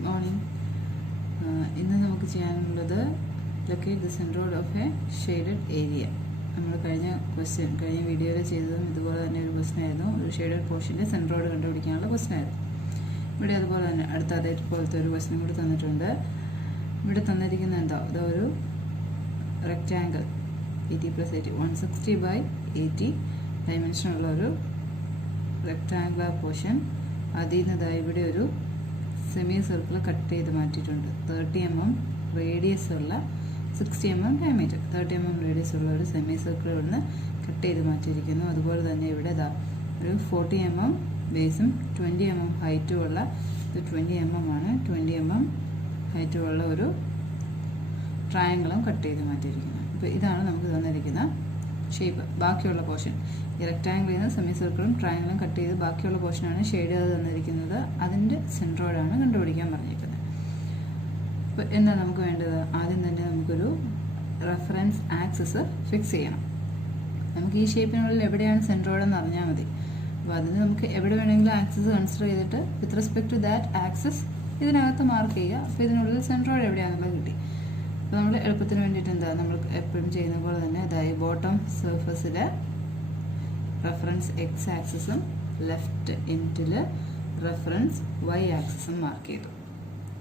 Good morning. ഇന്ന് നമുക്ക് ചെയ്യാനുള്ളത് locate the centroid of a shaded area. നമ്മൾ കഴിഞ്ഞ വീഡിയോയിൽ ചെയ്തതും ഇതുപോലെ തന്നെ ഒരു ക്വസ്റ്റ്യൻ ആയിരുന്നു. ഒരു ഷെയ്ഡഡ് പോർഷൻ്റെ സെൻട്രോയിഡ് കണ്ടുപിടിക്കാനുള്ള ക്വസ്റ്റ്യൻ ആയിരുന്നു. ഇവിടെ അതുപോലെ തന്നെ അടുത്ത അതേപോലത്തെ ഒരു ക്വസ്റ്റ്യൻ കൂടി തന്നിട്ടുണ്ട്. ഇവിടെ തന്നിരിക്കുന്ന എന്താ, ഇതൊരു റെക്റ്റാങ്കിൾ 80+80 160/80 ഡയമെൻഷനുള്ള ഒരു റെക്റ്റാങ്കുലർ പോർഷൻ. അതിൽ നിന്ന് ഇവിടെ ഒരു സെമി സർക്കിൾ കട്ട് ചെയ്ത് മാറ്റിയിട്ടുണ്ട്. 30 mm റേഡിയസ് ഉള്ള 60 mm ഡയമീറ്റർ 30 mm റേഡിയസ് ഉള്ള ഒരു സെമി സർക്കിൾ ഇവിടുന്ന് കട്ട് ചെയ്ത് മാറ്റിയിരിക്കുന്നു. അതുപോലെ തന്നെ ഇവിടെ ഒരു 40 mm ബേസും 20 mm ഹൈറ്റും ഉള്ള, ഇത് 20 mm ആണ്, 20 mm ഹൈറ്റും ഉള്ള ഒരു ട്രയാങ്കിളും കട്ട് ചെയ്ത് മാറ്റിയിരിക്കുന്നത്. അപ്പോൾ ഇതാണ് നമുക്ക് തന്നിരിക്കുന്ന ഷേപ്പ്. ബാക്കിയുള്ള പോർഷൻ ഈ റെക്റ്റാങ്കിളിൽ നിന്ന് സെമി സർക്കിളും ട്രയാങ്കിളും കട്ട് ചെയ്ത് ബാക്കിയുള്ള പോർഷനാണ് ഷെയ്ഡ് ചെയ്ത് തന്നിരിക്കുന്നത്. അതിൻ്റെ സെൻട്രോയിഡാണ് കണ്ടുപിടിക്കാൻ പറഞ്ഞിരിക്കുന്നത്. അപ്പോൾ എന്താ നമുക്ക് വേണ്ടത്? ആദ്യം തന്നെ നമുക്കൊരു റെഫറൻസ് ആക്സിസ് ഫിക്സ് ചെയ്യണം. നമുക്ക് ഈ ഷേപ്പിനുള്ളിൽ എവിടെയാണ് സെൻട്രോയിഡ് എന്ന് അറിഞ്ഞാൽ മതി. അപ്പോൾ അതിന് നമുക്ക് എവിടെ വേണമെങ്കിലും ആക്സിസ് കൺസിഡർ ചെയ്തിട്ട് with respect to that axis ഇതിനകത്ത് മാർക്ക് ചെയ്യുക. അപ്പോൾ ഇതിനുള്ളിൽ സെൻട്രോയിഡ് എവിടെയാണെന്നുള്ളത് കിട്ടി. അപ്പോൾ നമ്മൾ എളുപ്പത്തിന് വേണ്ടിയിട്ട് എന്താ, നമ്മൾ എപ്പോഴും ചെയ്യുന്ന പോലെ തന്നെ അതായത് ബോട്ടം സർഫസിൽ റെഫറൻസ് എക്സ് ആക്സിസും ലെഫ്റ്റ് എൻഡിൽ റെഫറൻസ് വൈ ആക്സിസും മാർക്ക് ചെയ്തു.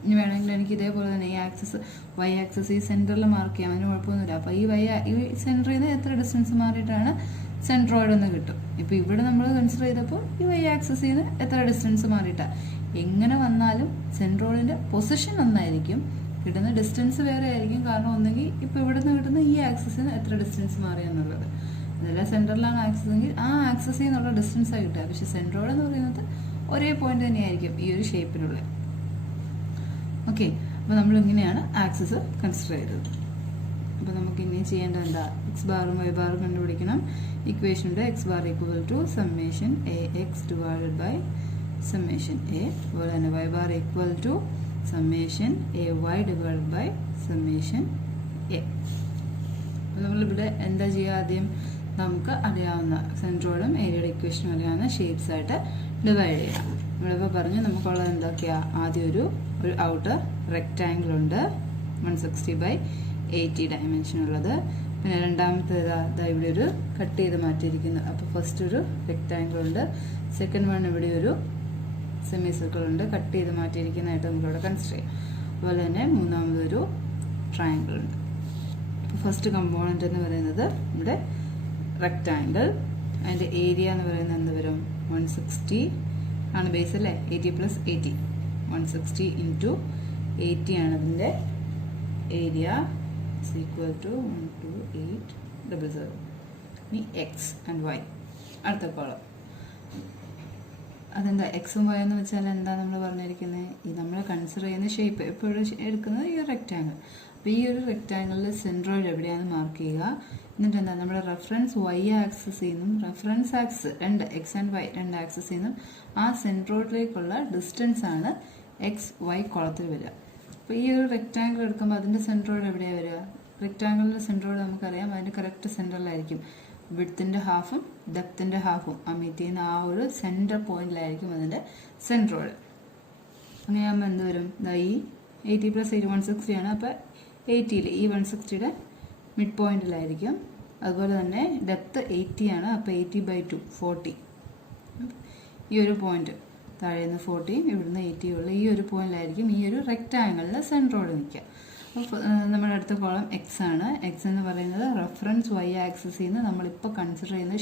ഇനി വേണമെങ്കിൽ എനിക്ക് ഇതേപോലെ തന്നെ ഈ ആക്സിസ് വൈ ആക്സിസ് ഈ സെൻറ്ററിൽ മാർക്ക് ചെയ്യാം, അതിന് കുഴപ്പമൊന്നുമില്ല. അപ്പോൾ ഈ സെൻറ്ററിൽ നിന്ന് എത്ര ഡിസ്റ്റൻസ് മാറിയിട്ടാണ് സെൻട്രോയിഡ് എന്ന് കിട്ടും. ഇപ്പോൾ ഇവിടെ നമ്മൾ കൺസിഡർ ചെയ്തപ്പോൾ ഈ വൈ ആക്സിസിൽ നിന്ന് എത്ര ഡിസ്റ്റൻസ് മാറിയിട്ടാണ്. എങ്ങനെ വന്നാലും സെൻട്രോയിഡിൻ്റെ പൊസിഷൻ ഒന്നായിരിക്കും, കിട്ടുന്ന ഡിസ്റ്റൻസ് വേറെ ആയിരിക്കും. കാരണം ഒന്നെങ്കിൽ ഇപ്പോൾ ഇവിടെ നിന്ന് കിട്ടുന്ന ഈ ആക്സിസിന് എത്ര ഡിസ്റ്റൻസ് മാറിയെന്നുള്ളത്, അതല്ല സെൻറ്ററിലാണ് ആക്സിസ് എങ്കിൽ ആ ആക്സിസിൽ നിന്നുള്ള ഡിസ്റ്റൻസാണ് കിട്ടുക. പക്ഷെ സെൻട്രോയിഡ് എന്ന് പറയുന്നത് ഒരേ പോയിന്റ് തന്നെയായിരിക്കും ഈ ഒരു ഷേപ്പിലുള്ള. ഓക്കെ, അപ്പോൾ നമ്മൾ ഇങ്ങനെയാണ് ആക്സിസ് കൺസിഡർ ചെയ്തത്. അപ്പോൾ നമുക്ക് ഇനി ചെയ്യേണ്ടത് എന്താ, എക്സ് ബാറും വൈ ബാറും കണ്ടുപിടിക്കണം. ഇക്വേഷനുണ്ട് X bar equal to summation A X divided by summation A, അതുപോലെ തന്നെ Y bar equal to summation A Y divided by summation A. അപ്പോൾ നമ്മളിവിടെ എന്താ ചെയ്യുക, ആദ്യം നമുക്ക് അറിയാവുന്ന സെൻട്രോയിഡും ഏരിയയുടെ ഇക്വേഷനും അറിയാവുന്ന ഷേപ്സ് ആയിട്ട് ഡിവൈഡ് ചെയ്യാം. നമ്മളിപ്പോൾ പറഞ്ഞു നമുക്കുള്ളത് എന്തൊക്കെയാണ്, ആദ്യം ഒരു ഔട്ടർ റെക്റ്റാങ്കിൾ ഉണ്ട് 160/80 ഡയമെൻഷൻ ഉള്ളത്. പിന്നെ രണ്ടാമത്തേത് ഇവിടെ ഒരു കട്ട് ചെയ്ത് മാറ്റിയിരിക്കുന്നു. അപ്പോൾ ഫസ്റ്റ് ഒരു റെക്റ്റാങ്കിൾ ഉണ്ട്, സെക്കൻഡ് വൺ ഇവിടെ ഒരു സെമി സർക്കിൾ ഉണ്ട്, കട്ട് ചെയ്ത് മാറ്റിയിരിക്കുന്നതായിട്ട് നമുക്കിവിടെ കൺസിഡർ ചെയ്യാം. അതുപോലെ തന്നെ മൂന്നാമതൊരു ട്രയാങ്കിൾ ഉണ്ട്. അപ്പോൾ ഫസ്റ്റ് കമ്പോണൻ്റ് എന്ന് പറയുന്നത് ഇവിടെ റെക്റ്റാങ്കിൾ, അതിൻ്റെ ഏരിയ എന്ന് പറയുന്നത് എന്ത് വരും, 160 ആണ് ബേസ് അല്ലേ, 80+80 160 × 80 ആണ് അതിൻ്റെ ഏരിയ, ഈക്വൽ ടു 12800. ഇനി എക്സ് ആൻഡ് വൈ അടുത്ത കോളം. അതെന്താ എക്സും വൈ എന്ന് വെച്ചാൽ എന്താ നമ്മൾ പറഞ്ഞിരിക്കുന്നത്, ഈ നമ്മൾ കൺസിഡർ ചെയ്യുന്ന ഷേപ്പ് എപ്പോഴും എടുക്കുന്നത് ഈ റെക്റ്റാങ്കിൾ. അപ്പോൾ ഈ ഒരു റെക്റ്റാങ്കിളിൽ സെൻട്രോയിഡ് എവിടെയാണെന്ന് മാർക്ക് ചെയ്യുക. എന്നിട്ട് എന്താ, നമ്മുടെ റെഫറൻസ് വൈ ആക്സിസിൽ നിന്നും റെഫറൻസ് ആക്സിസ് രണ്ട് എക്സ് ആൻഡ് വൈ രണ്ട് ആക്സിസിൽ നിന്നും ആ സെൻട്രോയിഡിലേക്കുള്ള ഡിസ്റ്റൻസ് ആണ് എക്സ് വൈ കോളത്തിൽ വരിക. അപ്പോൾ ഈ ഒരു റെക്റ്റാങ്കിൾ എടുക്കുമ്പോൾ അതിൻ്റെ സെൻട്രോയിഡ് എവിടെയാണ് വരിക, റെക്റ്റാങ്കിളിൻ്റെ സെൻട്രോയിഡ് നമുക്കറിയാം അതിൻ്റെ കറക്റ്റ് സെൻറ്ററിലായിരിക്കും. വിഡ്ത്തിൻ്റെ ഹാഫും ഡെപ്തിൻ്റെ ഹാഫും ആ മീറ്റ് ചെയ്യുന്ന ആ ഒരു സെൻറ്റർ പോയിന്റിലായിരിക്കും അതിൻ്റെ സെൻട്രോയിഡ്. അങ്ങനെയാകുമ്പോൾ എന്ത് വരും, ഈ 80+80 160 ആണ്. അപ്പോൾ 80യിൽ ഈ 160യുടെ മിഡ് പോയിന്റിലായിരിക്കും. അതുപോലെ തന്നെ ഡെപ്ത് 80 ആണ്. അപ്പോൾ 80/2 40. ഈ ഒരു പോയിന്റ് താഴെ നിന്ന് 40 ഇവിടുന്ന് 80 ഉള്ള ഈ ഒരു പോയിന്റിലായിരിക്കും ഈ ഒരു റെക്റ്റാങ്കിളിൽ സെൻട്രോയിഡ് നിൽക്കുക. അപ്പോൾ നമ്മുടെ അടുത്ത കോളം എക്സ് ആണ്. എക്സ് എന്ന് പറയുന്നത് റെഫറൻസ് വൈ ആക്സിസിൽ നിന്ന് നമ്മളിപ്പോൾ കൺസിഡർ ചെയ്യുന്ന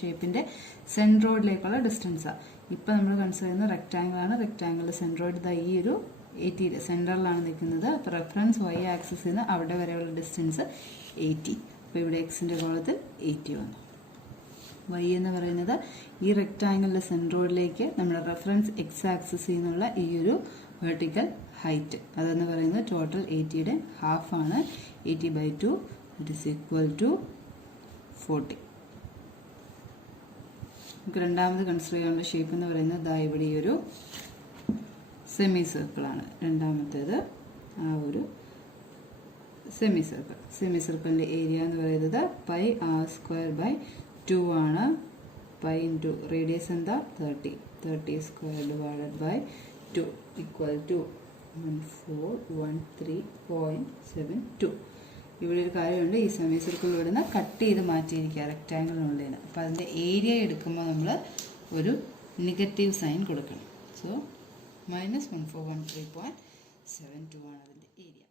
ഷേപ്പിൻ്റെ സെൻട്രോയിഡിലേക്കുള്ള ഡിസ്റ്റൻസാണ്. ഇപ്പോൾ നമ്മൾ കൺസിഡർ ചെയ്യുന്ന റെക്റ്റാങ്കിളാണ്. റെക്റ്റാങ്കിളിൻ്റെ സെൻട്രോയിഡ് ഈ ഒരു 80 സെൻറ്ററിലാണ് നിൽക്കുന്നത്. അപ്പോൾ റെഫറൻസ് വൈ ആക്സിസിൽ നിന്ന് അവിടെ വരെയുള്ള ഡിസ്റ്റൻസ് 80. അപ്പോൾ ഇവിടെ എക്സിൻ്റെ കോളത്തിൽ 80 വന്നു. വൈ എന്ന് പറയുന്നത് ഈ റെക്റ്റാങ്കിളിൻ്റെ സെൻട്രോയിഡിലേക്ക് നമ്മുടെ റെഫറൻസ് എക്സ് ആക്സിസിൽ നിന്നുള്ള ഈ ഒരു വെർട്ടിക്കൽ ഹൈറ്റ്, അതെന്ന് പറയുന്നത് ടോട്ടൽ 80യുടെ ഹാഫാണ്. 80/2 ഇറ്റ് ഈസ് ഈക്വൽ ടു 40. നമുക്ക് രണ്ടാമത് കൺസിഡർ ചെയ്യാനുള്ള ഷേപ്പ് എന്ന് പറയുന്നത് ഇവിടെ ഈ ഒരു സെമി സർക്കിളാണ്. രണ്ടാമത്തേത് ആ ഒരു സെമി സർക്കിളിൻ്റെ ഏരിയ എന്ന് പറയുന്നത് πr²/2 ആണ്. π × റേഡിയസ് എന്താ 30 30² 2 equal to 1413.72. ഇവിടെ ഒരു കാര്യമുണ്ട്, ഈ സെമി സർക്കിൾ ഇവിടുന്ന് കട്ട് ചെയ്ത് മാറ്റിയിരിക്കുക റെക്റ്റാങ്കിളിനുള്ളിൽ. അപ്പോൾ അതിൻ്റെ ഏരിയ എടുക്കുമ്പോൾ നമ്മൾ ഒരു നെഗറ്റീവ് സൈൻ കൊടുക്കണം. സോ -1413.72 ആണ് അതിൻ്റെ ഏരിയ.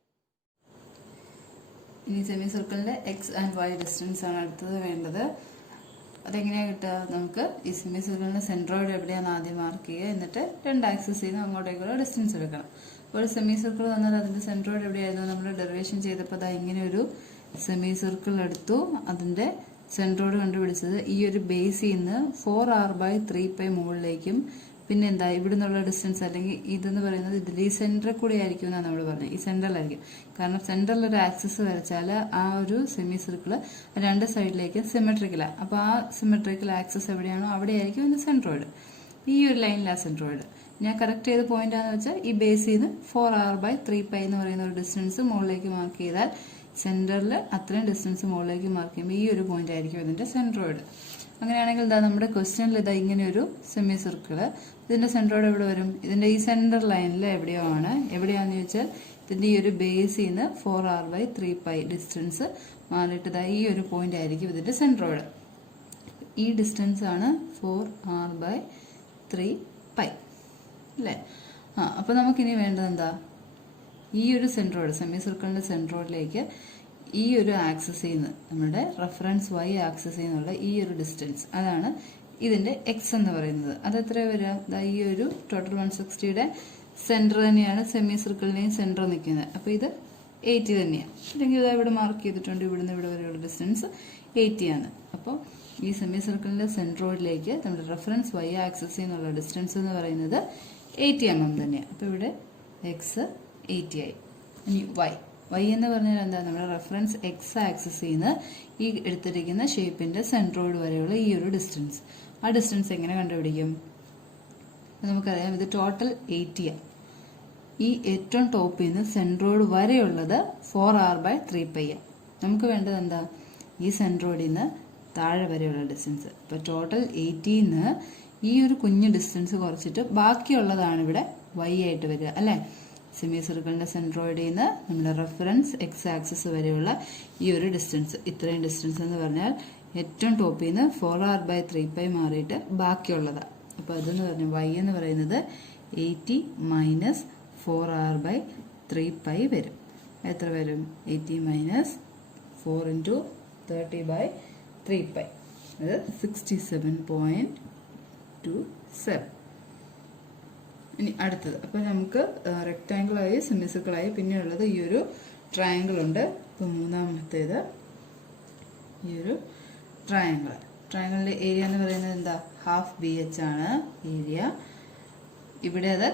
ഇനി സെമി സർക്കിളിൻ്റെ എക്സ് ആൻഡ് വൈ ഡിസ്റ്റൻസ് ആണ് അടുത്തത് വേണ്ടത്. അതെങ്ങനെയാണ് കിട്ടുക? നമുക്ക് ഈ സെമി സർക്കിളിൻ്റെ സെൻട്രോയിഡ് എവിടെയാണെന്ന് ആദ്യം മാർക്ക് ചെയ്യുക, എന്നിട്ട് 2 ആക്സിസിൽ നിന്ന് അങ്ങോട്ടേക്കുള്ള ഡിസ്റ്റൻസ് എടുക്കണം. ഒരു സെമി സർക്കിൾ വന്നാൽ അതിൻ്റെ സെൻട്രോയിഡ് എവിടെയായിരുന്നു? നമ്മൾ ഡെറിവേഷൻ ചെയ്തപ്പോൾ അത് ഇങ്ങനെ ഒരു സെമി സർക്കിൾ എടുത്തു, അതിൻ്റെ സെൻട്രോയിഡ് കണ്ടുപിടിച്ചത് ഈ ഒരു ബേസിൽ നിന്ന് 4r/3π മുകളിലേക്കും, പിന്നെ എന്താ ഇവിടെ നിന്നുള്ള ഡിസ്റ്റൻസ് അല്ലെങ്കിൽ ഇതെന്ന് പറയുന്നത് ഇതിൽ ഈ സെൻറ്ററിൽ കൂടെ ആയിരിക്കും എന്നാണ് നമ്മൾ പറഞ്ഞത്. ഈ സെൻറ്ററിലായിരിക്കും, കാരണം സെൻറ്ററിൽ ഒരു ആക്സിസ് വരച്ചാൽ ആ ഒരു സെമി സർക്കിൾ 2 സൈഡിലേക്ക് സിമെട്രിക്കലാണ്. അപ്പോൾ ആ സിമെട്രിക്കൽ ആക്സിസ് എവിടെയാണോ അവിടെയായിരിക്കും ഇതിൻ്റെ സെൻട്രോയിഡ്. ഈ ഒരു ലൈനിലാണ് സെൻട്രോയിഡ്. ഞാൻ കറക്റ്റ് ചെയ്ത പോയിന്റ് ആണെന്ന് വെച്ചാൽ ഈ ബേസിൽ നിന്ന് 4r/3π എന്ന് പറയുന്ന ഒരു ഡിസ്റ്റൻസ് മുകളിലേക്ക് മാർക്ക് ചെയ്താൽ സെൻറ്ററിൽ അത്രയും ഡിസ്റ്റൻസ് മുകളിലേക്ക് മാർക്ക് ചെയ്യുമ്പോൾ ഈ ഒരു പോയിന്റ് ആയിരിക്കും ഇതിൻ്റെ സെൻട്രോയിഡ്. അങ്ങനെയാണെങ്കിൽ എന്താ നമ്മുടെ ക്വസ്റ്റ്യനിൽ ഇതാ ഇങ്ങനെ ഒരു സെമി സർക്കിൾ, ഇതിൻ്റെ സെൻട്രോയിഡ് എവിടെ വരും? ഇതിൻ്റെ ഈ സെൻറ്റർ ലൈനിൽ എവിടെയാണെന്ന് ചോദിച്ചാൽ ഇതിൻ്റെ ഈ ഒരു ബേസിൽ നിന്ന് 4r/3π ഡിസ്റ്റൻസ് മാറിയിട്ട് ഇതാ ഈ ഒരു പോയിന്റ് ആയിരിക്കും ഇതിൻ്റെ സെൻട്രോയിഡ്. ഈ ഡിസ്റ്റൻസ് ആണ് 4r/3π അല്ലേ? അപ്പോൾ നമുക്കിനി വേണ്ടത് എന്താ? ഈ ഒരു സെൻട്രോയിഡ്, സെമി സർക്കിളിൻ്റെ സെൻട്രോയിഡിലേക്ക് ഈ ഒരു ആക്സിസിൽ നിന്ന്, നമ്മുടെ റെഫറൻസ് വൈ ആക്സിസിൽ നിന്നുള്ള ഈ ഒരു ഡിസ്റ്റൻസ്, അതാണ് ഇതിൻ്റെ എക്സ് എന്ന് പറയുന്നത്. അത് എത്ര വരിക? ഈ ഒരു ടോട്ടൽ 160യുടെ സെൻറ്റർ തന്നെയാണ് സെമി സർക്കിളിൻ്റെയും സെൻറ്റർ നിൽക്കുന്നത്. അപ്പോൾ ഇത് 80 തന്നെയാണ്. അല്ലെങ്കിൽ ഇത് ഇവിടെ മാർക്ക് ചെയ്തിട്ടുണ്ട്, ഇവിടുന്ന് ഇവിടെ വരെയുള്ള ഡിസ്റ്റൻസ് 80 ആണ്. അപ്പോൾ ഈ സെമി സർക്കിളിൻ്റെ സെൻട്രോയിഡിലേക്ക് നമ്മുടെ റെഫറൻസ് വൈ ആക്സിസിൽ നിന്നുള്ള ഡിസ്റ്റൻസ് എന്ന് പറയുന്നത് 80 mm തന്നെയാണ്. അപ്പോൾ ഇവിടെ എക്സ് 80 ആയി. ഇനി വൈ എന്ന് പറഞ്ഞാൽ എന്താ? നമ്മുടെ റെഫറൻസ് എക്സ് ആക്സിസിൽ നിന്ന് ഈ എടുത്തിരിക്കുന്ന ഷേപ്പിന്റെ സെൻട്രോയിഡ് വരെയുള്ള ഈ ഒരു ഡിസ്റ്റൻസ്, ആ ഡിസ്റ്റൻസ് എങ്ങനെ കണ്ടുപിടിക്കും? നമുക്കറിയാം ഇത് ടോട്ടൽ 80 ആണ്. ഈ ഏറ്റവും ടോപ്പിൽ നിന്ന് സെൻട്രോയിഡ് വരെയുള്ളത് 4r/3π ആണ്. നമുക്ക് വേണ്ടത് എന്താ? ഈ സെൻട്രോയിഡിൽ നിന്ന് താഴെ വരെയുള്ള ഡിസ്റ്റൻസ്. അപ്പോൾ ടോട്ടൽ 80 നിന്ന് ഈ ഒരു കുഞ്ഞു ഡിസ്റ്റൻസ് കുറച്ചിട്ട് ബാക്കിയുള്ളതാണ് ഇവിടെ വൈ ആയിട്ട് വരിക അല്ലേ? സെമി സർക്കിളിന്റെ സെൻട്രോയിഡിൽ നിന്ന് നമ്മുടെ റെഫറൻസ് എക്സ് ആക്സിസ് വരെയുള്ള ഈ ഒരു ഡിസ്റ്റൻസ്, ഇത്രയും ഡിസ്റ്റൻസ് എന്ന് പറഞ്ഞാൽ ഏറ്റവും ടോപ്പിൽ നിന്ന് 4r/3π മാറിയിട്ട് ബാക്കിയുള്ളതാണ്. അപ്പോൾ അതെന്ന് പറഞ്ഞാൽ വൈ എന്ന് പറയുന്നത് 80 - 4r/3π വരും. എത്ര വരും? 80 - 4 × 30/3π, അത് 67.27. ഇനി അടുത്തത്, അപ്പോൾ നമുക്ക് റെക്റ്റാങ്കിളായി സെമിസർക്കിളായി പിന്നെയുള്ളത് ഈ ഒരു ട്രയാങ്കിൾ ഉണ്ട്. ഇപ്പോൾ മൂന്നാമത്തേത് ഈ ഒരു ട്രയാങ്കിളിൻ്റെ ഏരിയ എന്ന് പറയുന്നത് എന്താ? 1/2 BH ആണ് ഏരിയ. ഇവിടെ അത്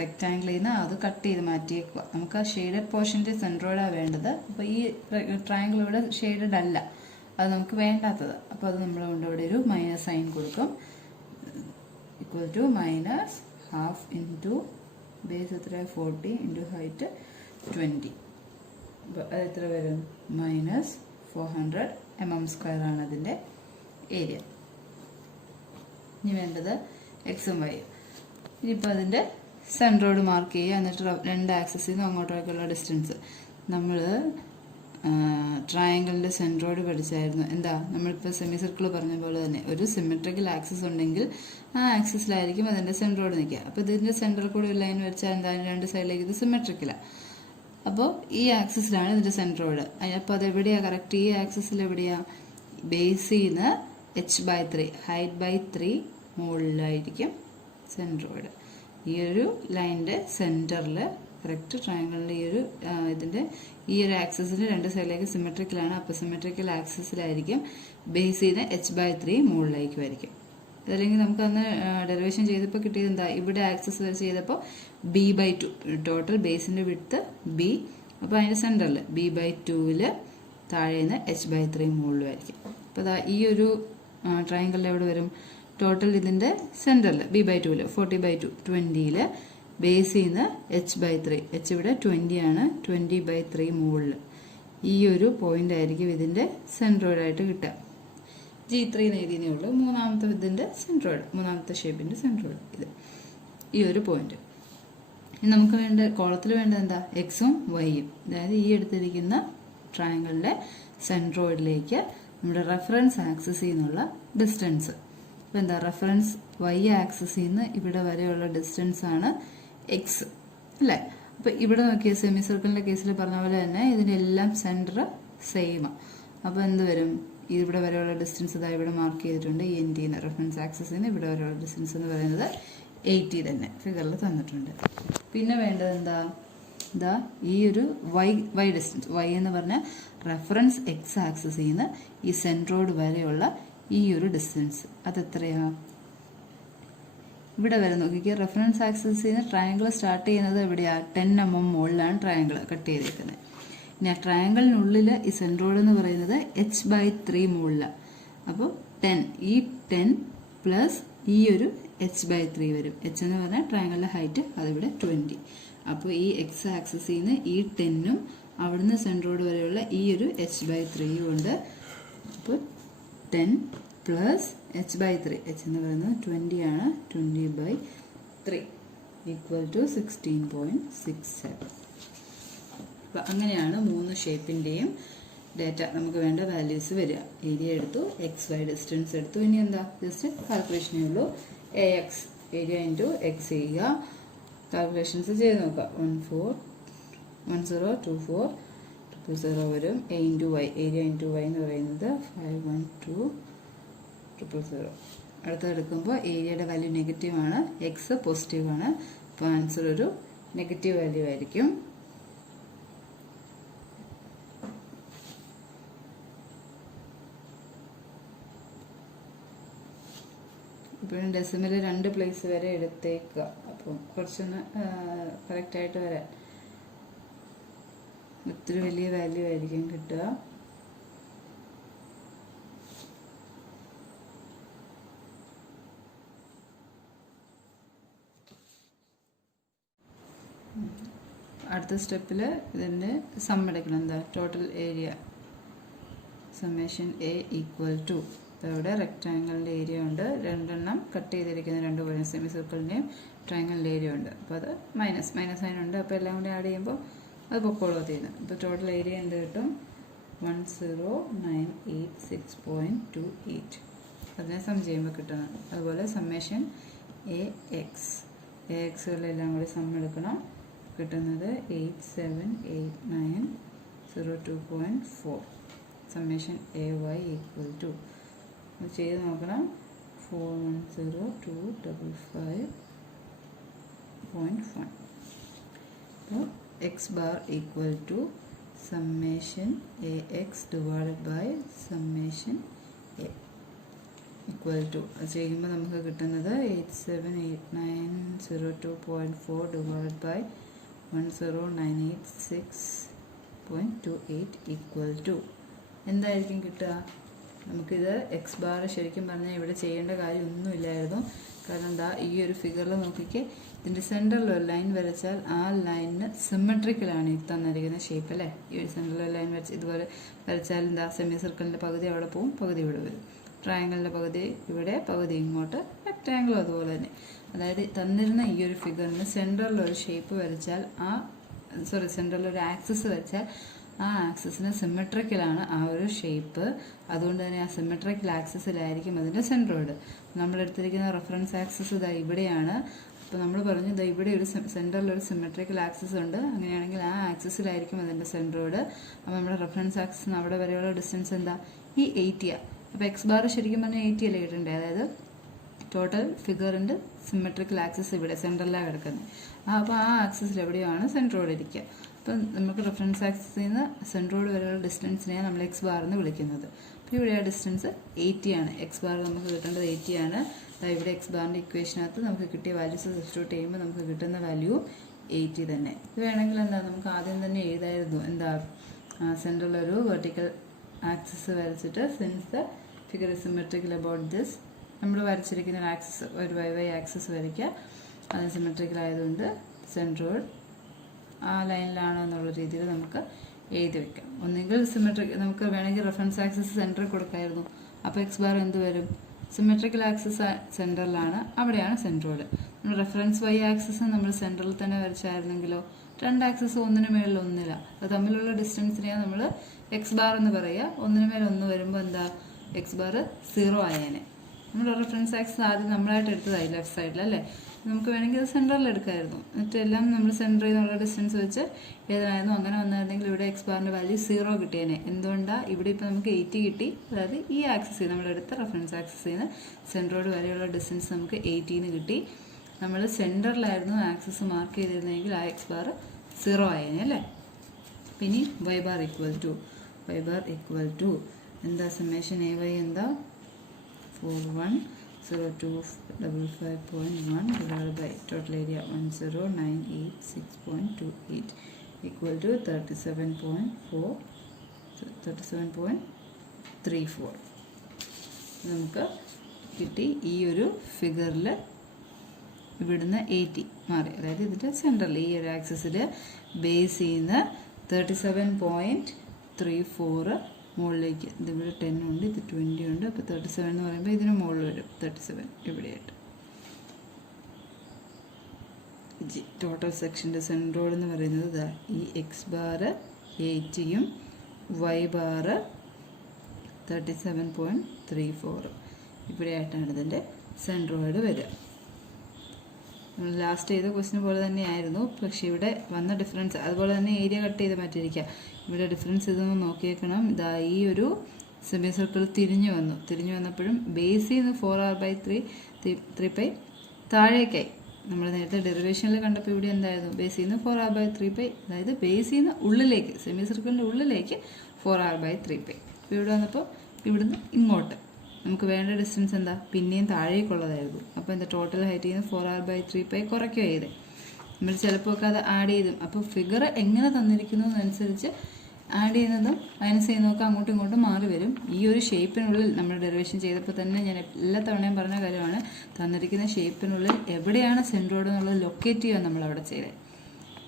റെക്റ്റാങ്കിളിൽ നിന്ന് അത് കട്ട് ചെയ്ത് മാറ്റിയേക്കുക. നമുക്ക് ആ ഷെയ്ഡഡ് പോർഷൻ്റെ സെൻട്രോയിഡാണ് വേണ്ടത്. അപ്പോൾ ഈ ട്രയാങ്കിൾ ഇവിടെ ഷെയ്ഡഡ് അല്ല, അത് നമുക്ക് വേണ്ടാത്തത്. അപ്പോൾ അത് നമ്മൾ കൊണ്ട് ഇവിടെ ഒരു മൈനസ് സൈൻ കൊടുക്കും. ഈക്വൽ ടു -1/2 ഇൻറ്റു ബേസ് എത്ര? 40 ഇൻറ്റു ഹൈറ്റ് 20. അപ്പോൾ അത് എത്ര വരും? -400 mm² ആണ് അതിൻ്റെ ഏരിയ. ഇനി വേണ്ടത് എക്സും വൈയും. ഇനിയിപ്പോൾ അതിൻ്റെ സെൻട്രോയിഡ് മാർക്ക് ചെയ്യുക, എന്നിട്ട് 2 ആക്സിസിൽ നിന്ന് അങ്ങോട്ടേക്കുള്ള ഡിസ്റ്റൻസ്. നമ്മൾ ട്രയാങ്കിളിൻ്റെ സെൻട്രോയിഡ് പഠിച്ചായിരുന്നു. എന്താ? നമ്മളിപ്പോൾ സെമി സർക്കിൾ പറഞ്ഞ പോലെ തന്നെ ഒരു സിമെട്രിക്കൽ ആക്സിസ് ഉണ്ടെങ്കിൽ ആ ആക്സിസിലായിരിക്കും അതിൻ്റെ സെൻട്രോയിഡ് നിൽക്കുക. അപ്പോൾ ഇതിൻ്റെ സെൻട്രൽ കൂടി ഒരു ലൈൻ വരച്ചാൽ എന്താ? 2 സൈഡിലേക്ക് ഇത് സിമെട്രിക്കലാണ്. അപ്പോൾ ഈ ആക്സിസിലാണ് ഇതിൻ്റെ സെൻട്രോയിഡ്. അപ്പോൾ അതെവിടെയാണ് കറക്റ്റ്? ഈ ആക്സിസിൽ എവിടെയാണ്? ബേസിൽ നിന്ന് h/3 ഹൈറ്റ്/3 മുകളിലായിരിക്കും സെൻട്രോയിഡ്. ഈ ഒരു ലൈനിൻ്റെ സെൻറ്ററിൽ കറക്റ്റ് ട്രയാങ്കിളിൻ്റെ ഈ ഒരു ഇതിൻ്റെ ഈ ഒരു ആക്സിസിൻ്റെ 2 സൈഡിലേക്ക് സിമെട്രിക്കലാണ്. അപ്പോൾ സിമെട്രിക്കൽ ആക്സിസിലായിരിക്കും ബേസിൽ നിന്ന് h/3 മുകളിലേക്ക് വരയ്ക്കും. അതല്ലെങ്കിൽ നമുക്ക് അന്ന് ഡെറിവേഷൻ ചെയ്തപ്പോൾ കിട്ടിയത് എന്താ? ഇവിടെ ആക്സിസ് വരെ ചെയ്തപ്പോൾ b/2 ടോട്ടൽ ബേസിൻ്റെ വിഡ്ത്ത് b. അപ്പോൾ അതിൻ്റെ സെൻറ്ററിൽ b/2 താഴെ നിന്ന് h/3 മുകളിലായിരിക്കും. അപ്പോൾ അതാ ഈ ഒരു ട്രയാങ്കിളിൽ എവിടെ വരും? ടോട്ടൽ ഇതിൻ്റെ സെൻറ്ററിൽ b/2 40/2 20 ബേസിൽ നിന്ന് h/3, h ഇവിടെ 20 ആണ്, 20/3 മുകളിൽ ഈ ഒരു പോയിന്റ് ആയിരിക്കും ഇതിൻ്റെ സെൻട്രോയിഡായിട്ട് കിട്ടുക. G3 എഴുതിയേ ഉള്ളൂ. മൂന്നാമത്തെ ഇതിൻ്റെ സെൻട്രോയിഡ്, മൂന്നാമത്തെ ഷേപ്പിൻ്റെ സെൻട്രോയിഡ് ഇത് ഈ ഒരു പോയിന്റ്. ഇനി നമുക്ക് വേണ്ട കോളത്തിൽ വേണ്ടത് എന്താ? എക്സും വൈയും. അതായത് ഈ എടുത്തിരിക്കുന്ന ട്രയാങ്കിളിലെ സെൻട്രോയിഡിലേക്ക് നമ്മുടെ റെഫറൻസ് ആക്സിസിൽ നിന്നുള്ള ഡിസ്റ്റൻസ്. അപ്പോൾ എന്താ? റെഫറൻസ് വൈ ആക്സിസിൽ നിന്ന് ഇവിടെ വരെയുള്ള ഡിസ്റ്റൻസ് ആണ് എക്സ് അല്ലേ? അപ്പോൾ ഇവിടെ നോക്കിയ സെമി സർക്കിളിൻ്റെ കേസിൽ പറഞ്ഞ പോലെ തന്നെ ഇതിൻ്റെ എല്ലാം സെൻറ്റർ സെയിമാണ്. അപ്പോൾ എന്ത് വരും? ഇവിടെ വരെയുള്ള ഡിസ്റ്റൻസ് ഇതാ ഇവിടെ മാർക്ക് ചെയ്തിട്ടുണ്ട്. ഈ എൻ ടിന്ന് റെഫറൻസ് ആക്സിസിൽ നിന്ന് ഇവിടെ വരെയുള്ള ഡിസ്റ്റൻസ് എന്ന് പറയുന്നത് 80 തന്നെ ഫിഗറിൽ തന്നിട്ടുണ്ട്. പിന്നെ വേണ്ടത് എന്താ? ഇതാ ഈ ഒരു വൈ ഡിസ്റ്റൻസ്. വൈ എന്ന് പറഞ്ഞാൽ റെഫറൻസ് എക്സ് ആക്സിസിൽ നിന്ന് ഈ സെൻട്രോയിഡ് വരെയുള്ള ഈ ഒരു ഡിസ്റ്റൻസ് അതെത്രയാ? ഇവിടെ വരെ നോക്കിക്കുക. റെഫറൻസ് ആക്സിസിൽ നിന്ന് ട്രയാങ്കിൾ സ്റ്റാർട്ട് ചെയ്യുന്നത് എവിടെയാണ്? 10 mm മുകളിലാണ് ട്രയാങ്കിൾ കട്ട് ചെയ്തേക്കുന്നത്. ഇനി ആ ട്രയാങ്കിളിനുള്ളിൽ ഈ സെൻട്രോയിഡ് എന്ന് പറയുന്നത് h/3 മുകളിലാണ്. അപ്പോൾ 10, ഈ 10 പ്ലസ് ഈ ഒരു h/3 വരും. h എന്ന് പറഞ്ഞാൽ ട്രയാങ്കിളിലെ ഹൈറ്റ്, അതിവിടെ 20. അപ്പോൾ ഈ എക്സ് ആക്സിസിൽ നിന്ന് ഈ 10ഉം അവിടുന്ന് സെൻട്രോയിഡ് വരെയുള്ള ഈ ഒരു h/3 ഉണ്ട്. അപ്പോൾ 10 പ്ലസ് h/3, h എന്ന് പറയുന്നത് 20 ആണ്. 20/3 ഈക്വൽ ടു 16.67. അപ്പോൾ അങ്ങനെയാണ് 3 ഷേപ്പിൻ്റെയും ഡേറ്റ നമുക്ക് വേണ്ട വാല്യൂസ് വരിക. ഏരിയ എടുത്തു, എക്സ് വൈ ഡിസ്റ്റൻസ് എടുത്തു. ഇനി എന്താ? ജസ്റ്റ് കാൽക്കുലേഷനേ ഉള്ളൂ. AX ഏരിയ ഇൻറ്റു എക്സ് ചെയ്യുക. കാൽക്കുലേഷൻസ് ചെയ്ത് നോക്കുക. 102400 വരും. A into Y, area into Y എന്ന് പറയുന്നത് 51200. അടുത്തെടുക്കുമ്പോൾ ഏരിയയുടെ വാല്യൂ നെഗറ്റീവാണ്, എക്സ് പോസിറ്റീവാണ്. അപ്പോൾ ആൻസർ ഒരു നെഗറ്റീവ് വാല്യൂ ആയിരിക്കും. ഇപ്പോഴും ഡെസിമൽ 2 പ്ലേസ് വരെ എടുത്തേക്കുക. അപ്പോൾ കുറച്ചൊന്ന് കറക്റ്റായിട്ട് വരാൻ. ഒത്തിരി വലിയ വാല്യൂ ആയിരിക്കും കിട്ടുക. അടുത്ത സ്റ്റെപ്പിൽ ഇതിൻ്റെ സം എടുക്കണം. എന്താ? Total area summation A equal to, ഇവിടെ റെക്റ്റാങ്കിളിൻ്റെ ഏരിയ ഉണ്ട്, 2 എണ്ണം കട്ട് ചെയ്തിരിക്കുന്ന 2 പോയിന്റ് സെമി സർക്കിളിൻ്റെയും ട്രയാങ്കിളിൻ്റെ ഏരിയ ഉണ്ട്. അപ്പോൾ അത് മൈനസ് സൈൻ ഉണ്ട്. അപ്പോൾ എല്ലാം കൂടി ആഡ് ചെയ്യുമ്പോൾ അത് പൊക്കോളോ തീരുന്നു. അപ്പോൾ ടോട്ടൽ ഏരിയ എന്ത് കിട്ടും? 10986.28. അതിനെ സം ചെയ്യുമ്പോൾ കിട്ടുന്നത്. അതുപോലെ സമ്മേഷൻ AXകളെല്ലാം കൂടി സം എടുക്കണം. കിട്ടുന്നത് 878902.4. സമ്മേഷൻ AY ഈക്വൽ ടു, അത് ചെയ്ത് നോക്കണം, 410255.1. അപ്പോൾ X bar equal to summation AX divided by summation A equal to, അത് ചെയ്യുമ്പോൾ നമുക്ക് കിട്ടുന്നത് 878902.4 ഡിവൈഡഡ് ബൈ 10986.28 ഈക്വൽ ടു എന്തായിരിക്കും കിട്ടുക? നമുക്കിത് എക്സ് ബാർ ശരിക്കും പറഞ്ഞാൽ ഇവിടെ ചെയ്യേണ്ട കാര്യമൊന്നുമില്ലായിരുന്നു. കാരണം എന്താ? ഈ ഒരു ഫിഗറിൽ നോക്കിക്കേ, ഇതിൻ്റെ സെൻറ്ററിൽ ഒരു ലൈൻ വരച്ചാൽ ആ ലൈനിന് സിമെട്രിക്കലാണ് ഈ തന്നിരിക്കുന്ന ഷേപ്പ് അല്ലേ? ഈ ഒരു സെൻറ്ററിൽ ഒരു ലൈൻ വരച്ച് ഇതുപോലെ വരച്ചാൽ എന്താ? സെമി സർക്കിളിൻ്റെ പകുതി അവിടെ പോവും, പകുതി ഇവിടെ വരും. ട്രയാങ്കിളിൻ്റെ പകുതി ഇവിടെ, പകുതി ഇങ്ങോട്ട്. റെക്റ്റാങ്കിളും അതുപോലെ തന്നെ. അതായത് തന്നിരുന്ന ഈ ഒരു ഫിഗറിന് സെൻറ്ററിലൊരു ഷേപ്പ് വരച്ചാൽ സെൻറ്ററിലൊരു ആക്സിസ് വരച്ചാൽ ആ ആക്സിസിന് സിമെട്രിക്കലാണ് ആ ഒരു ഷേപ്പ്. അതുകൊണ്ട് തന്നെ ആ സിമെട്രിക്കൽ ആക്സിസിലായിരിക്കും അതിൻ്റെ സെൻട്രോയിഡ്. നമ്മളെടുത്തിരിക്കുന്ന റെഫറൻസ് ആക്സിസ് ഇതാ ഇവിടെയാണ്. അപ്പോൾ നമ്മൾ പറഞ്ഞു ഇതാ ഇവിടെ ഒരു സെൻറ്ററിലൊരു സിമെട്രിക്കൽ ആക്സിസ് ഉണ്ട്. അങ്ങനെയാണെങ്കിൽ ആ ആക്സിസിലായിരിക്കും അതിൻ്റെ സെൻട്രോയിഡ്. അപ്പോൾ നമ്മുടെ റെഫറൻസ് ആക്സിസിന് അവിടെ വരെയുള്ള ഡിസ്റ്റൻസ് എന്താ? ഈ 80. അപ്പോൾ എക്സ് ബാർ ശരിക്കും പറഞ്ഞാൽ 80 അല്ലേ കിട്ടണ്ടേ? അതായത് ടോട്ടൽ ഫിഗറിൻ്റെ സിമെട്രിക്കൽ ആക്സിസ് ഇവിടെ സെൻട്രലാണ് കിടക്കുന്നത്. അപ്പോൾ ആ ആക്സിസിൽ എവിടെയാണ് സെൻട്രോയിഡ് ഇരിക്കുക. അപ്പം നമുക്ക് റെഫറൻസ് ആക്സിസിൽ നിന്ന് സെൻട്രോയിഡ് വരെയുള്ള ഡിസ്റ്റൻസിനെയാണ് നമ്മൾ എക്സ് ബാർ എന്ന് വിളിക്കുന്നത്. അപ്പോൾ ഇവിടെ ആ ഡിസ്റ്റൻസ് 80 ആണ്. എക്സ് ബാർ നമുക്ക് കിട്ടേണ്ടത് 80 ആണ്. ഇവിടെ എക്സ് ബാറിൻ്റെ ഇക്വേഷനകത്ത് നമുക്ക് കിട്ടിയ വാല്യൂസ് സബ്സ്റ്റിറ്റ്യൂട്ട് ചെയ്യുമ്പോൾ നമുക്ക് കിട്ടുന്ന വാല്യൂ 80 തന്നെ. ഇത് വേണമെങ്കിൽ എന്താ? നമുക്ക് ആദ്യം തന്നെ എഴുതായിരുന്നു. എന്താ? സെൻട്രലൊരു വെർട്ടിക്കൽ ആക്സിസ് വരച്ചിട്ട് since the figure is symmetrical about this, നമ്മൾ വരച്ചിരിക്കുന്ന ഒരു ആക്സിസ്, ഒരു വൈ ആക്സിസ് വരയ്ക്കുക. അത് സിമെട്രിക്കൽ ആയതുകൊണ്ട് സെൻട്രോയിഡ് ആ ലൈനിലാണോ എന്നുള്ള രീതിയിൽ നമുക്ക് എഴുതി വെക്കാം. ഒന്നെങ്കിൽ സിമെട്രിക്, നമുക്ക് വേണമെങ്കിൽ റെഫറൻസ് ആക്സിസ് സെൻറ്ററിൽ കൊടുക്കായിരുന്നു. അപ്പോൾ എക്സ് ബാർ എന്ത് വരും? സിമെട്രിക്കൽ ആക്സിസ് സെൻറ്ററിലാണ്, അവിടെയാണ് സെൻട്രോയിഡ്. നമ്മൾ റെഫറൻസ് വൈ ആക്സിസ് നമ്മൾ സെൻറ്ററിൽ തന്നെ വരച്ചായിരുന്നെങ്കിലോ 2 ആക്സിസ് ഒന്നിന് മേളിൽ ഒന്നില്ല, അത് തമ്മിലുള്ള ഡിസ്റ്റൻസിനെയാണ് നമ്മൾ എക്സ് ബാർ എന്ന് പറയുക. ഒന്നിന് മേൽ 1 വരുമ്പോൾ എന്താ, എക്സ് ബാർ 0 ആയേനെ. നമ്മൾ റെഫറൻസ് ആക്സിസ് ആദ്യം നമ്മളായിട്ട് എടുത്തതായി ലെഫ്റ്റ് സൈഡിൽ അല്ലേ. നമുക്ക് വേണമെങ്കിൽ അത് സെൻറ്ററിൽ എടുക്കാമായിരുന്നു. എന്നിട്ടെല്ലാം നമ്മൾ സെൻറ്ററിൽ നിന്നുള്ള ഡിസ്റ്റൻസ് വെച്ച് ഏതായിരുന്നു അങ്ങനെ വന്നായിരുന്നെങ്കിൽ ഇവിടെ എക്സ് ബാറിൻ്റെ വാല്യൂ 0 കിട്ടിയേനെ. എന്തുകൊണ്ടാണ്, ഇവിടെ ഇപ്പോൾ നമുക്ക് 80 കിട്ടി. അതായത് ഈ ആക്സിസ് നമ്മളെടുത്ത റെഫറൻസ് ആക്സിസിൽ നിന്ന് സെൻട്രോയിഡ് വരെയുള്ള ഡിസ്റ്റൻസ് നമുക്ക് 80 കിട്ടി. നമ്മൾ സെൻറ്ററിലായിരുന്നു ആക്സിസ് മാർക്ക് ചെയ്തിരുന്നെങ്കിൽ ആ എക്സ് ബാർ 0 ആയേനെ അല്ലേ. പിന്നെ വൈ ബാർ ഈക്വൽ ടു എന്താ, സമ്മേഷൻ എ വൈ എന്താ, 410255.1 divided by total area 10986.28 equal to 37.34 നമുക്ക് കിട്ടി. ഈ ഒരു ഫിഗറിൽ ഇവിടുന്ന് 80 മാറി, അതായത് ഇതിൻ്റെ സെൻറ്ററിൽ ഈ ഒരു ആക്സിസിൽ ബേസ് ചെയ്യുന്ന 37.34 മുകളിലേക്ക്, ഇതിവിടെ 10 ഉണ്ട്, ഇത് 20 ഉണ്ട്. അപ്പോൾ 37 എന്ന് പറയുമ്പോൾ ഇതിന് മുകളിൽ വരും 37 ഇവിടെയായിട്ട്. ടോട്ടൽ സെക്ഷൻ്റെ സെൻട്രോയിഡ് എന്ന് പറയുന്നത് ഈ എക്സ് ബാറ് 80യും വൈ ബാറ് 37.34 ഇവിടെയായിട്ടാണ് ഇതിൻ്റെ സെൻട്രോയിഡ് വരിക. നമ്മൾ ലാസ്റ്റ് ചെയ്ത ക്വസ്റ്റിന് പോലെ തന്നെയായിരുന്നു, പക്ഷേ ഇവിടെ വന്ന ഡിഫറൻസ് അതുപോലെ തന്നെ ഏരിയ കട്ട് ചെയ്ത് മാറ്റിയിരിക്കുക. ഇവിടെ ഡിഫറൻസ് ഇതൊന്ന് നോക്കിയേക്കണം. ഇതാ ഈ ഒരു സെമി സർക്കിൾ തിരിഞ്ഞു വന്നപ്പോഴും ബേസിൽ നിന്ന് 4r/3π താഴേക്കായി. നമ്മൾ നേരത്തെ ഡെറിവേഷനിൽ കണ്ടപ്പോൾ ഇവിടെ എന്തായിരുന്നു, ബേസിൽ നിന്ന് 4r/3π, അതായത് ബേസിൽ നിന്ന് ഉള്ളിലേക്ക് സെമി സർക്കിളിൻ്റെ ഉള്ളിലേക്ക് 4r/3π. അപ്പോൾ ഇവിടെ വന്നപ്പോൾ ഇവിടുന്ന് ഇങ്ങോട്ട് നമുക്ക് വേണ്ട ഡിസ്റ്റൻസ് എന്താ, പിന്നെയും താഴേക്കുള്ളതായിരുന്നു. അപ്പോൾ എന്താ, ടോട്ടൽ ഹൈറ്റിൽ നിന്ന് 4r/3π കുറയ്ക്കുക ചെയ്തേ. നമ്മൾ ചിലപ്പോൾ ഒക്കെ അത് ആഡ് ചെയ്തും, അപ്പോൾ ഫിഗർ എങ്ങനെ തന്നിരിക്കുന്നതനുസരിച്ച് ആഡ് ചെയ്യുന്നതും മൈനസ് ചെയ്യുന്നതൊക്കെ അങ്ങോട്ടും ഇങ്ങോട്ടും മാറി വരും. ഈ ഒരു ഷേപ്പിനുള്ളിൽ നമ്മൾ ഡെറിവേഷൻ ചെയ്തപ്പോൾ തന്നെ ഞാൻ എല്ലാ തവണയും പറഞ്ഞ കാര്യമാണ്, തന്നിരിക്കുന്ന ഷേപ്പിനുള്ളിൽ എവിടെയാണ് സെൻട്രോയിഡ് എന്നുള്ളത് ലൊക്കേറ്റ് ചെയ്യാൻ നമ്മൾ അവിടെ ചെയ്തത്.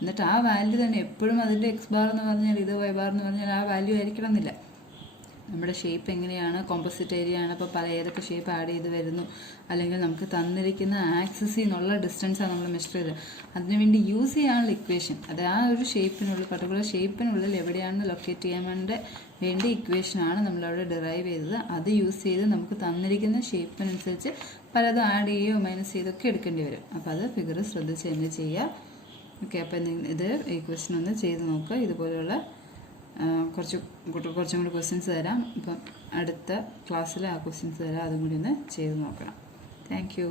എന്നിട്ട് ആ വാല്യൂ തന്നെ എപ്പോഴും അതിൻ്റെ എക്സ് ബാർ എന്ന് പറഞ്ഞാൽ ഇത് വൈ ബാർ എന്ന് പറഞ്ഞാൽ ആ വാല്യൂ ആയിരിക്കണം എന്നില്ല. നമ്മുടെ ഷേപ്പ് എങ്ങനെയാണ്, കോമ്പോസിറ്റ് ഏരിയ ആണ്, അപ്പോൾ പല ഏതൊക്കെ ഷേപ്പ് ആഡ് ചെയ്ത് വരുന്നു, അല്ലെങ്കിൽ നമുക്ക് തന്നിരിക്കുന്ന ആക്സിസിൽ നിന്നുള്ള ഡിസ്റ്റൻസാണ് നമ്മൾ മെഷർ ചെയ്തത്. അതിനുവേണ്ടി യൂസ് ചെയ്യാനുള്ള ഇക്വേഷൻ, അത് ആ ഒരു ഷേപ്പിനുള്ളിൽ പർട്ടിക്കുലർ ഷേപ്പിനുള്ളിൽ എവിടെയാണെന്ന് ലൊക്കേറ്റ് ചെയ്യാൻ വേണ്ടി ഇക്വേഷനാണ് നമ്മളവിടെ ഡിറൈവ് ചെയ്തത്. അത് യൂസ് ചെയ്ത് നമുക്ക് തന്നിരിക്കുന്ന ഷേപ്പിനനുസരിച്ച് പലതും ആഡ് ചെയ്യുകയോ മൈനസ് ചെയ്തൊക്കെ എടുക്കേണ്ടി വരും. അപ്പോൾ അത് ഫിഗർ ശ്രദ്ധിച്ച് തന്നെ ചെയ്യുക. ഓക്കെ, അപ്പോൾ ഇത് ഈ ക്വസ്റ്റൻ ഒന്ന് ചെയ്ത് നോക്കുക. ഇതുപോലെയുള്ള കുറച്ചും കൂടി ക്വസ്റ്റ്യൻസ് തരാം. ഇപ്പം അടുത്ത ക്ലാസ്സിൽ ആ ക്വസ്റ്റ്യൻസ് തരാം, അതും കൂടി ഒന്ന് ചെയ്ത് നോക്കണം. Thank you.